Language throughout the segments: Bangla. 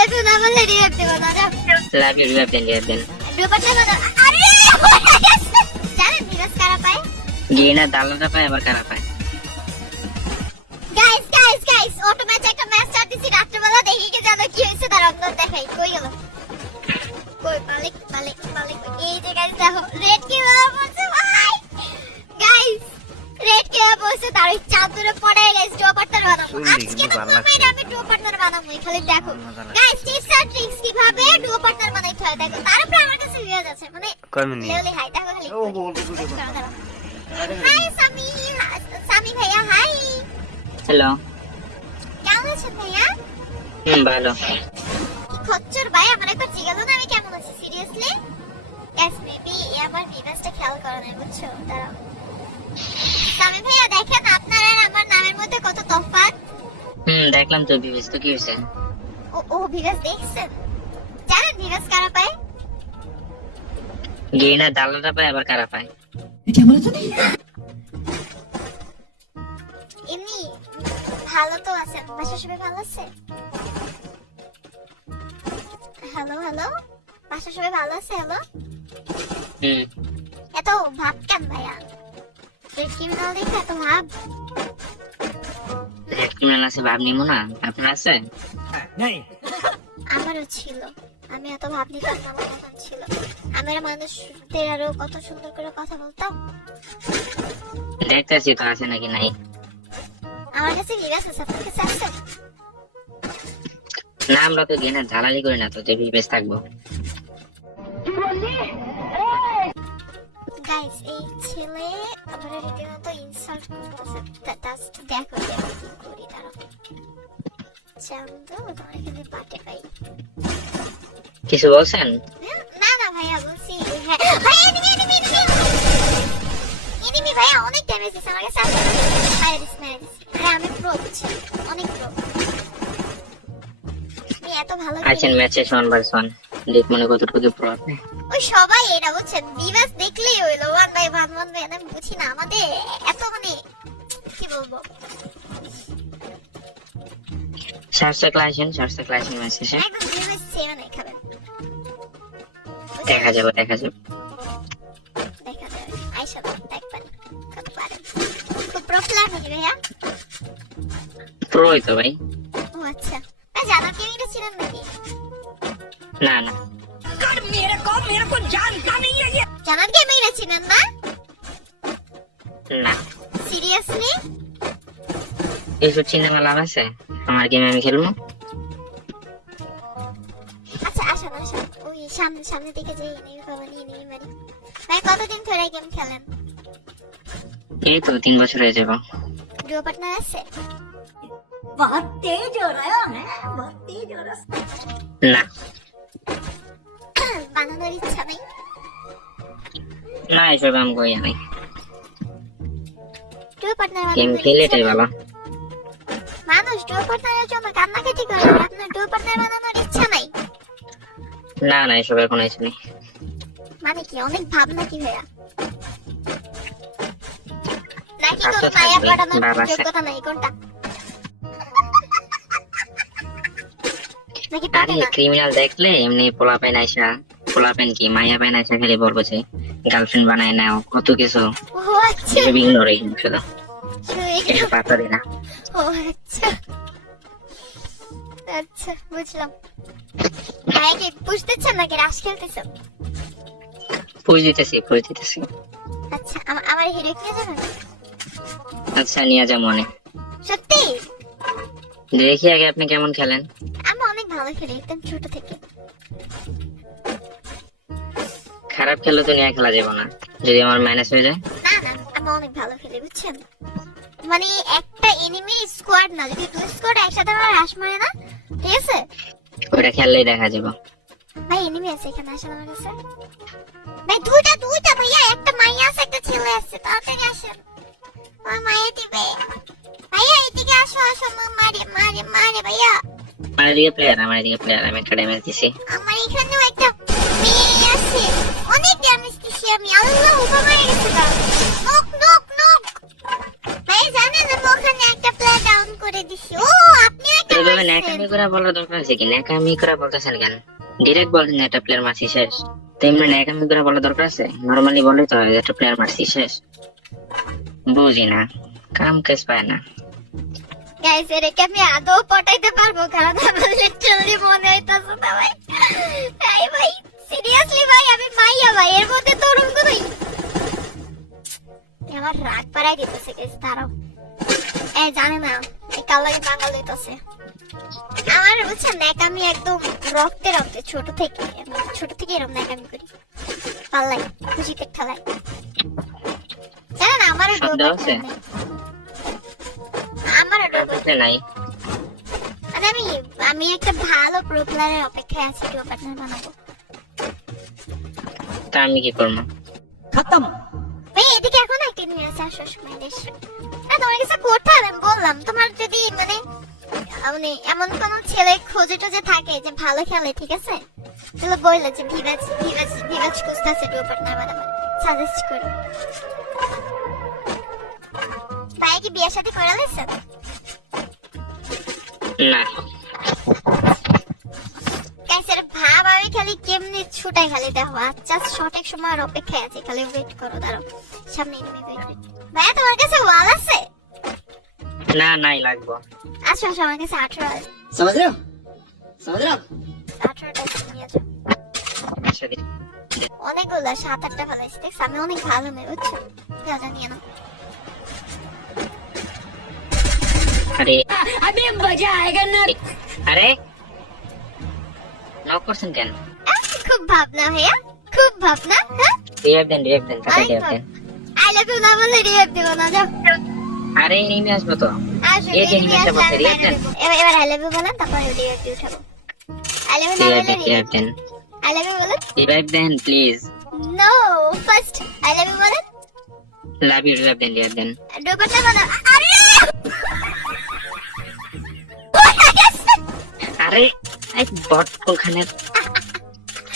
লাভ ইউ না বললে রিঅ্যাক্ট দেব না। লাভ ইউ রিঅ্যাক্ট দেন। ডুপারটা বানা। আরে জানেন ভিউয়ার্স কারা পায়? গিনা দালালটা পায় আবার কারা পায়। গাইস অটো ম্যাচ একটা ম্যাচ চাচ্ছি রাত্রেবেলা দেখি কি জানো কি হইছে তার অন্তর দেখাই কই গেল কই মালিক এই যে গাইস দেখো রেড কি বলছে ভাই গাইস রেড কি বলছে তার ওই চাদরে পড়ে গাইস ডুও পার্টনার বানাবো আজকে তো কমেডি আমি ডুও পার্টনার বানাবো খালি দেখো গাইস টিপস আর ট্রিক্স কিভাবে ডুও পার্টনার বানাইতে হয় দেখো তার উপরে আমার কাছে ভিডিও আছে মানে লেভেলে হাই দেখো খালি হাই সামি ভাইয়া হাই হ্যালো কেমন আছেন ভাইয়া ভালো খচ্চর ভাই আমার একবার জিজ্ঞাসা না আমি কেমন আছি সিরিয়াসলি গাইস মেবি আমার ভিউয়ার্সটা খেয়াল করে না বুঝছো দাঁড়াও সামি ভাইয়া দেখেন আপনার আর আমার নামের মধ্যে কত তফাৎ দেখলাম তো ভিউয়ার্স তো কি হইছে ও ভিউয়ার্স দেখছেন জানেন ভিউয়ার্স কারা পায় গিনা দালালটা পায় আবার কারা পায় क्या बोला तूने এমনি ভালো তো আছেন বাসা সবাই ভালো আছে হ্যালো বাসা সবাই ভালো আছে হ্যালো এত ভাব কেন ভাইয়া ক্রিমিনাল দেখে এত ভাব রেড ক্রিমিনাল আছে ভাব নিমো না আপনার আছে नहीं আমারও ছিল আমি এত ভাব নিতাম না আমার তখন ছিল আমি মানুষদের আরো কত সুন্দর করে কথা বলতাম দেখতেছি তো আছে নাকি নাই আমার কাছে লিগাস আছে আপনার কাছে আছে না আমরা তো গিনা দালালি করি না তো যে ভিউয়ার্স থাকবো গাইস এই ছেলে আমরা রীতিমতো ইনসাল্ট করতেছে জাস্ট দেখো কি করি তারা চান্দু তোমার এখানে পাটে পাই কিছু বলছেন না ভাইয়া বলছি হ্যাঁ ভাইয়া এনিমি ভাইয়া অনেক ড্যামেজ দিছে আমার কাছে আছে আরে আমি প্রো বুঝছি অনেক প্রো আমি এত ভালো আছেন ম্যাচে 1v1 দেখ মনে কতটুকু প্রো আপনি ওই সবাই এটা বুঝছেন ভিউয়ার্স দেখলেই হইলো ওয়ান বাই ওয়ান আমি বুঝি না আমাদের এত মানে কি বলবো শার্টস ক্লাসেন ম্যাচে একদম ভিউয়ার্স সেভ নাই খাবেন দেখা যাবে দেখা যাবে আইসা দেখবেন কত পারেন খুব প্রো প্লেয়ার হয়ে ভাইয়া প্রোই তো ভাই ও আচ্ছা জানো কি এটা ছিলেন নাকি না मेरे को जानता नहीं है ये জানার কি মেয়েরা ছিলেন না না সিরিয়াসলি এইসব সিনেমা লাভ আছে আমার গেম আমি খেলবো আচ্ছা আসুন ওই সামনে দিকে যে এনিমি পাবেন এনিমি মারি ভাই কতদিন ধরে গেম খেলেন এই তো 3 বছর হয়ে যাবে ডুও পার্টনার আছে बहुत तेज हो रहा है बहुत तेज हो रहा না বানানোর ইচ্ছা নেই না এসব আমি কই নাই ডুও পার্টনার গেম খেলে এটাই ভালো মানুষ ডুও পার্টনারের জন্য কান্নাকাটি করে আপনার ডুও পার্টনার বানানোর ইচ্ছা নাই না এসব এখন আইছে নেই মানে কি অনেক ভাবনা কি ভাইয়া নাকি আচ্ছা, কোনো মায়া থাকবে, পড়ানোর বাবা আছে। যোগ্যতা নাই কোনটা নাকি আরে পারে না ক্রিমিনাল দেখলে এমনি পোলাপেন কি মাইয়া পায় না খালি বলবো যে গার্লফ্রেন্ড বানায় নাও কত কিছু ও আচ্ছা এসব ইগনোর এই শুধু শুধু এসব পাতা দিই না ও আচ্ছা আচ্ছা বুঝলাম ভাই কি বুঝতেছেন নাকি রাশ খেলতেছেন পুজ দিতেছি আচ্ছা আমার হিরো নিয়ে যাবেন আচ্ছা নিয়ে যা মনে সত্যি দেখি আগে আপনি কেমন খেলেন আমি অনেক ভালো খেলি একদম ছোট থেকে খারাপ খেলে তো নিয়ে খেলা যাবে না যদি আমার ম্যানেজ হয়ে যায় না আমি অনেক ভালো খেলি বুঝছেন মানে একটা এনিমি স্কোয়াড না যদি দুই স্কোয়াড একসাথে আমার রাশ মারে না ঠিক আছে ওটা খেললেই দেখা যাবে ভাই এনিমি আছে এখানে আসেন আমার কাছে ভাই দুইটা ভাইয়া একটা মাইয়া আছে একটা ছেলে আছে তাড়াতাড়ি আসেন আমার মাইয়া দিবে ভাইয়া এদিকে আসো মারে ভাইয়া আমার দিকে প্লেয়ার আমি একটা ড্যামেজ দিছি আমার এখানেও একটা মেয়ে আছে অনেক ড্যামেজ দিছি আমি আল্লাহ উপা মারে গেছে নক ভাই জানেন আমি ওখানে একটা প্লেয়ার ডাউন করে দিছি ও আপনি একটা এইভাবে ন্যাকামি করে বলার দরকার আছে কি? ন্যাকামি করে বলতেছেন কেন? ডিরেক্ট বলেন একটা প্লেয়ার মারছি শেষ। তেমনি ন্যাকামি করে বলার দরকার আছে? নরমালি বলে তো হয় একটা প্লেয়ার মারছি শেষ। বুঝি না, কাম কেস পায় না। গাইস এটাকে আমি আদৌ পটাইতে পারবো? কারণ আমার লিটারালি মনে হইতাছে না ভাই। এই ভাই সিরিয়াসলি ভাই আমি মাইয়া ভাই, এর মধ্যে তরুণ কোথায়? আমার রাগ পাড়াই দিতেছে গাইস, দাঁড়াও। এই জানে না এই কালারে বাঙাল হইতাছে আমার, বুঝছেন? ন্যাকামি একদম রক্তে রক্তে, ছোট থেকে এরকম ন্যাকামি করি, পাল্লাই খুশিতে ঠেলাই। জানেন আমারও সন্দেহ আছে? নাই। মানে আমি একটা ভালো প্রো প্লেয়ারের অপেক্ষায় আছি, ডুও পার্টনার বানাবো। তা আমি কি করবো? खत्म। ভাই এদিকে এখন একটা নিয়ে আসে, আসো সময় দেশ না তোমার কাছে কোঠা। আমি বললাম তোমার যদি মানে এমন কোন ছেলে খোঁজে টোজে থাকে যে ভালো খেলে, ঠিক আছে, তাহলে বললো যে ভিভাজ খুঁজতেছে ডুও পার্টনার বানাবো, সাজেস্ট করি। ভাই কি বিয়ের সাথে করে লেছেন? না গাইসের ভাব আমি খালি কেমনে ছুটাই খালি দেখো। আচ্ছা সঠিক সময়ের অপেক্ষায় আছি, খালি ওয়েট করো, দাঁড়াও সামনে এনিমি। ওয়েট ভাইয়া তোমার কাছে ওয়াল আছে? না নাই লাগবো। আচ্ছা আচ্ছা আমার কাছে 18 আছে। समझ रहे हो? समझ रहे हो? 18টা নিয়ে যাও। আচ্ছা দিন। অনেকগুলো 7-8টা ফেলাইছি, দেখছ আমি অনেক ভালো মেয়ে, বুঝছো? যা নিয়ে নাও। আরে अभी मजा आएगा ना। আরে নক করছেন কেন? খুব ভাবনা ভাইয়া, খুব ভাবনা। হ্যাঁ রিয়াক্ট দেন তাতে রিয়াক্ট দেন। আই লাভ ইউ না বললে রিয়াক্ট দিব না, যাও। আরে নেমে আসবো তো। আসো এই যে নিমেষটা বসে রিয়াক্ট দেন। এবার আই লাভ ইউ বলেন, তারপর রিয়াক্ট দিয়ে উঠাবো। আই লাভ ইউ না বললে রিয়াক্ট দেন। আই লাভ ইউ বলেন। রিভাইভ দেন please. No first I love you বলেন। লাভ ইউ রিভাইভ দেন। ডোবাটা বানা। আরে আরে এই বট কোনখানে?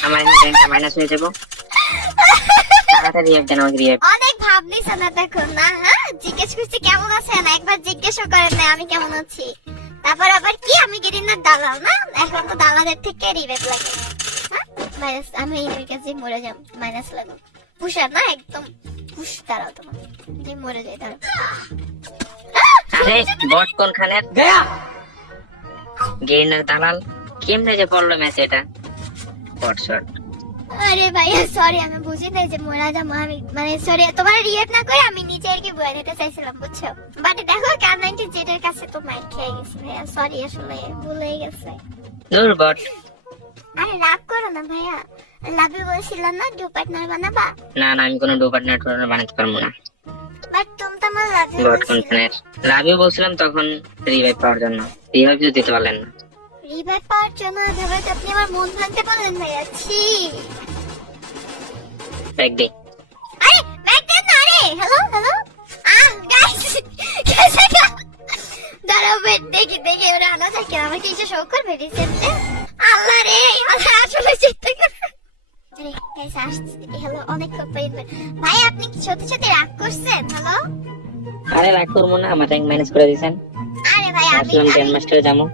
আমার এখানে মাইনাস হয়ে যাবো। তাড়াতাড়ি রিয়াক্ট দেন, আমাকে রিয়াক্ট। অনেক ভাবনিস না দেখুন না। হ্যাঁ জিজ্ঞেস করছি কেমন আছেন, একবার জিজ্ঞেসও করেন না আমি কেমন আছি। তারপর আবার কি আমি গেরিনার দালাল না? এখন তো দালালের থেকে রিভেট লাগে। হ্যাঁ মাইনাস আমি এই কাছে মরে যাব, মাইনাস লাগবে। পুষার না একদম পুষ, দাঁড়াও তোমার যে মরে যায় দাঁড়াও। আরে বট কোনখানে? गया। গেইনার দালাল কেমনে যে পড়লো ম্যাচ এটা? বট শট। আরে ভাইয়া সরি, আমি বুঝি নাই যে মরা যাবো আমি, মানে সরি তোমার রিয়েক্ট না করে আমি নিচে আর কি বলে দিতে চাইছিলাম, বুঝছো? বাট দেখো কার-90 জেটের কাছে তো মাইর খেয়ে গেছি ভাইয়া, সরি আসলে ভুলে গেছে। দূর বট। আরে রাগ করো না ভাইয়া, লাভ ইউ বলছিলাম না, ডু পার্টনার বানাবা। না আমি কোনো ডু পার্টনার বানাতে পারবো না। বাট তুমি তো আমার লাভ ইউ বট কোনখানে? লাভ ইউ বলছিলাম তখন রিভাইভ পাওয়ার জন্য, রিভাইভ তো দিতে পারলেন না। রিভাইভ পাওয়ার জন্য ভেবে তো আপনি আমার মন ভাঙতে পারলেন ভাইয়া, ছি। ব্যাক দে। আরে ব্যাক দেন না, আরে হ্যালো গাইস দাঁড়াও ওয়েট দেখি ওরা আনা থাকে আমার কিছু শো করবে রিসেন্টলি। আল্লাহ রে আমার আসলে চিন্তা করে। আরে গাইস আসছে, হ্যালো অনেক খুব ভাই আপনি কি সত্যি রাগ করছেন? হ্যালো আরে রাগ করবো না, আমার র্যাঙ্ক মাইনাস করে দিয়েছেন। আরে ভাই আসলাম গ্র্যান্ড মাস্টারে যাবো।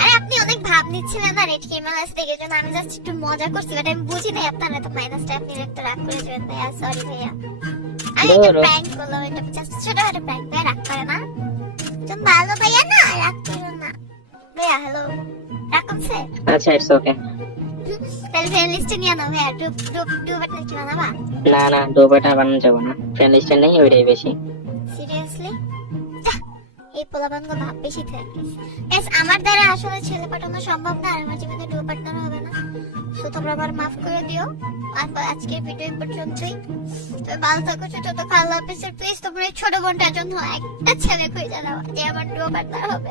আরে আপনি অনেক ভাব নিচ্ছিলেন না রেড কেমালাস থেকে, জন্য আমি জাস্ট একটু মজা করছি, বাট আমি বুঝি নাই আপনারা তো মাইনাসটা আপনি একটু রাগ করে যাবেন ভাইয়া, সরি ভাইয়া। আমি একটা প্র্যাঙ্ক করলাম, এটা জাস্ট ছোট একটা প্র্যাঙ্ক, ভাইয়া রাগ করে না, তুমি ভালো ভাইয়া না, রাগ করো না ভাইয়া। হ্যালো রাগ করছে? আচ্ছা ইটস ওকে। তাহলে ফ্রেন্ড লিস্টে নিয়ে নাও ভাইয়া, ডু বাটন কি বানাবা? না ডু পার্টনার বানানো যাবো না, ফ্রেন্ড লিস্টে নেই, ওইটাই বেশি। সিরিয়াসলি এই পোলাপানগো ভাব বেশি থাকে। গাইস আমার দ্বারা আসলে ছেলে পাঠানো সম্ভব না, আর আমার জীবনে ডু পার্টনার হবে না, সো তোমরা আমার মাফ করে দিও। আর আজকের ভিডিও পর্যন্তই, তবে ভালো থাকো, ছোট তো আল্লাহ হাফেজ। প্লিজ তোমরা এই ছোট বোনটার জন্য একটা ছেলে খুঁজে দাও যে আমার ডু পার্টনার হবে।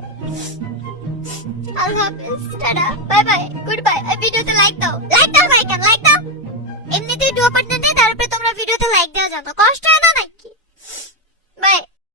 আল্লাহ হাফেজ, tata, bye bye, good bye. ভিডিওতে লাইক দাও ভাই, কেন লাইক দাও? এমনিতেই ডু পার্টনার নেই, তারপরে তোমরা ভিডিওতে লাইক দেওয়া জানো, কষ্ট হয় না নাকি? বাই।